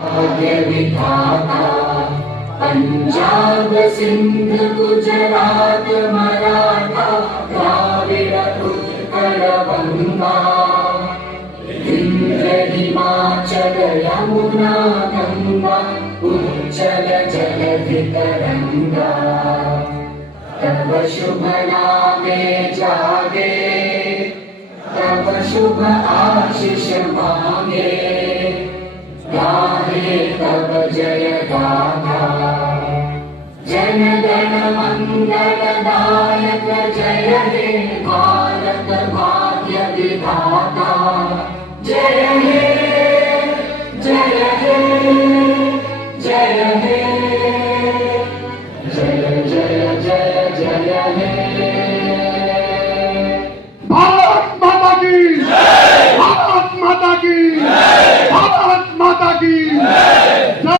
भाग्य विधाता पंजाब सिंध गुजरात मराठा द्राविड उत्कल गंगा विंध्य हिमाचल यमुना गंगा उच्चल जलधि तरंगा तब शुभ नामे जागे तब शुभ आशीष मांगे गाहे तब जय गाथा जन गण मंगल दायक जय हे भारत भाग्य विधाता जय हे जय हे जय हे जय जय जय जय हे। भारत माता की भारत माता की भारत माता की